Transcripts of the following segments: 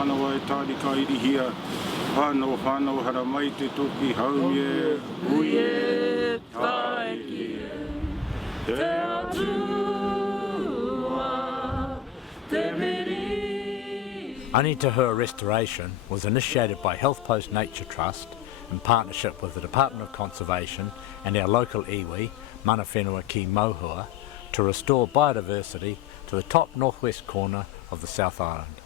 manawa e tālika irihia. Whānau whānau hara mai te toki haumie. Uie taiki. Te atua, te meri. Untitled restoration was initiated by HealthPost Nature Trust in partnership with the Department of Conservation and our local iwi, mana whenua ki Mauhua, to restore biodiversity to the top northwest corner of the South Island.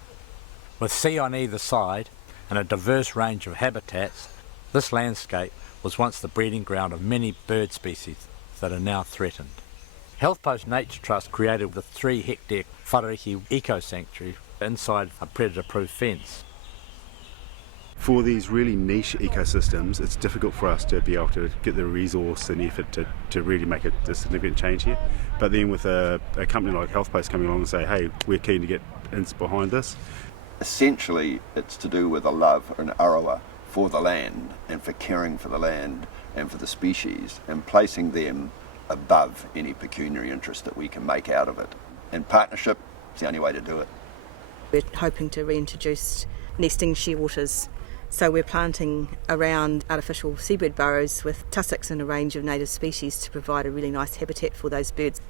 With sea on either side and a diverse range of habitats, this landscape was once the breeding ground of many bird species that are now threatened. HealthPost Nature Trust created the 3-hectare WHARARIKI eco-sanctuary inside a predator-proof fence. For these really niche ecosystems, it's difficult for us to be able to get the resource and effort to really make a significant change here. But then with a company like HealthPost coming along and say, hey, we're keen to get behind this. Essentially, it's to do with a love and arawa for the land and for caring for the land and for the species and placing them above any pecuniary interest that we can make out of it. And partnership is the only way to do it. We're hoping to reintroduce nesting shearwaters. So we're planting around artificial seabird burrows with tussocks and a range of native species to provide a really nice habitat for those birds.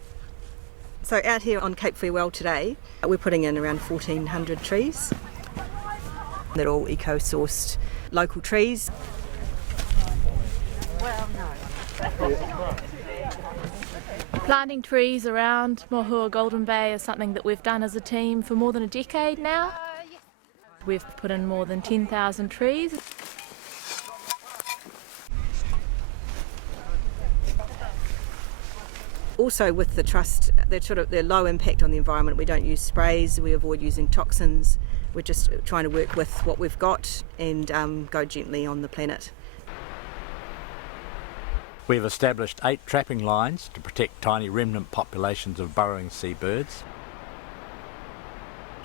So out here on Cape Farewell today, we're putting in around 1,400 trees. They're all eco-sourced local trees. Planting trees around Mohua Golden Bay is something that we've done as a team for more than a decade now. We've put in more than 10,000 trees. Also with the Trust, they're low impact on the environment. We don't use sprays, we avoid using toxins. We're just trying to work with what we've got and go gently on the planet. We've established 8 trapping lines to protect tiny remnant populations of burrowing seabirds.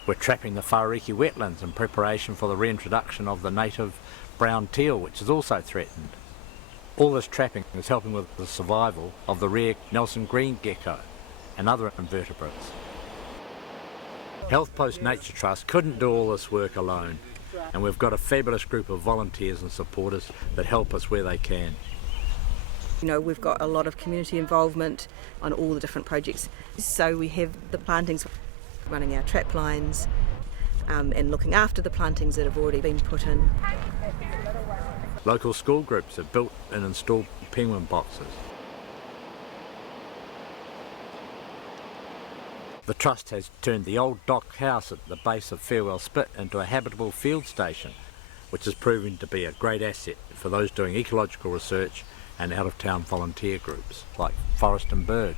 We're trapping the WHARARIKI wetlands in preparation for the reintroduction of the native brown teal, which is also threatened. All this trapping is helping with the survival of the rare Nelson green gecko and other invertebrates. HealthPost Nature Trust couldn't do all this work alone, and we've got a fabulous group of volunteers and supporters that help us where they can. You know, we've got a lot of community involvement on all the different projects. So we have the plantings, running our trap lines and looking after the plantings that have already been put in. Local school groups have built and installed penguin boxes. The Trust has turned the old dock house at the base of Farewell Spit into a habitable field station, which is proving to be a great asset for those doing ecological research and out-of-town volunteer groups like Forest and Bird.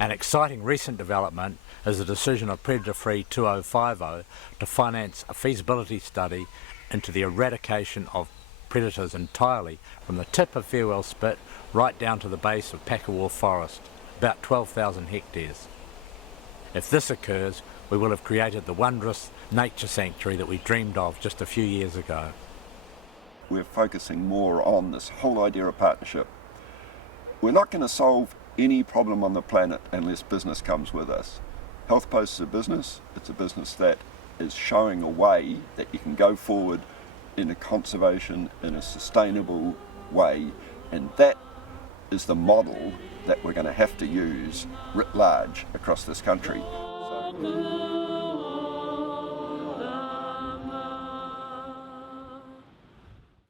An exciting recent development is the decision of Predator-Free 2050 to finance a feasibility study into the eradication of predators entirely from the tip of Farewell Spit right down to the base of Pakawa Forest, about 12,000 hectares. If this occurs, we will have created the wondrous nature sanctuary that we dreamed of just a few years ago. We're focusing more on this whole idea of partnership. We're not going to solve any problem on the planet unless business comes with us. HealthPost is a business. It's a business that is showing a way that you can go forward in a conservation, in a sustainable way, and that is the model that we're going to have to use writ large across this country.